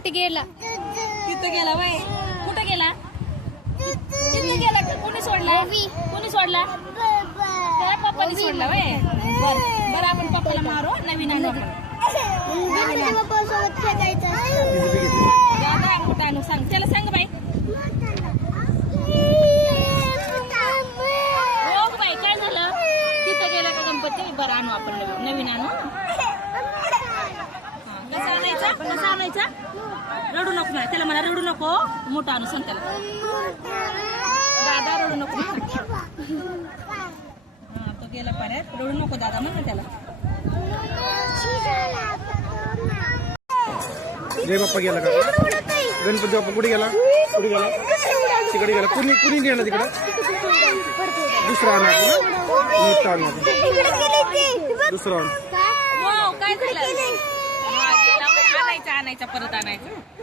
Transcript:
गणपती गेला. तिथं गेला वय. कुठं गेला? तिथं गेला. कोणी सोडला? कोणी सोडला? त्या पप्पानी सोडला वय. बरं आपण पप्पाला मारू. नवीन आणू आपण. दादा मोठा आणू. सांग त्याला, सांग बाई. हो बाई काय झालं? तिथं गेला का गणपती? बरं आणू आपण नवीन आणू. कसा आणायचा? कसा आणायचा? रडू नको ना त्याला, मला रडू नको. मोठा आणू सांग त्याला. दादा रडू नको ना. हा तो गेला पाण्यात. रडू नको दादा म्हण त्याला. जय बाप्पा गेला का? गणपती बाप्पा कुठे गेला? कुठे गेला? तिकडे गेला. कुणी कुणी गेला तिकडे? दुसरा आणा मोठा आणा. दुसरा आण. हो काय झालं? आणायचा परत आणायचं.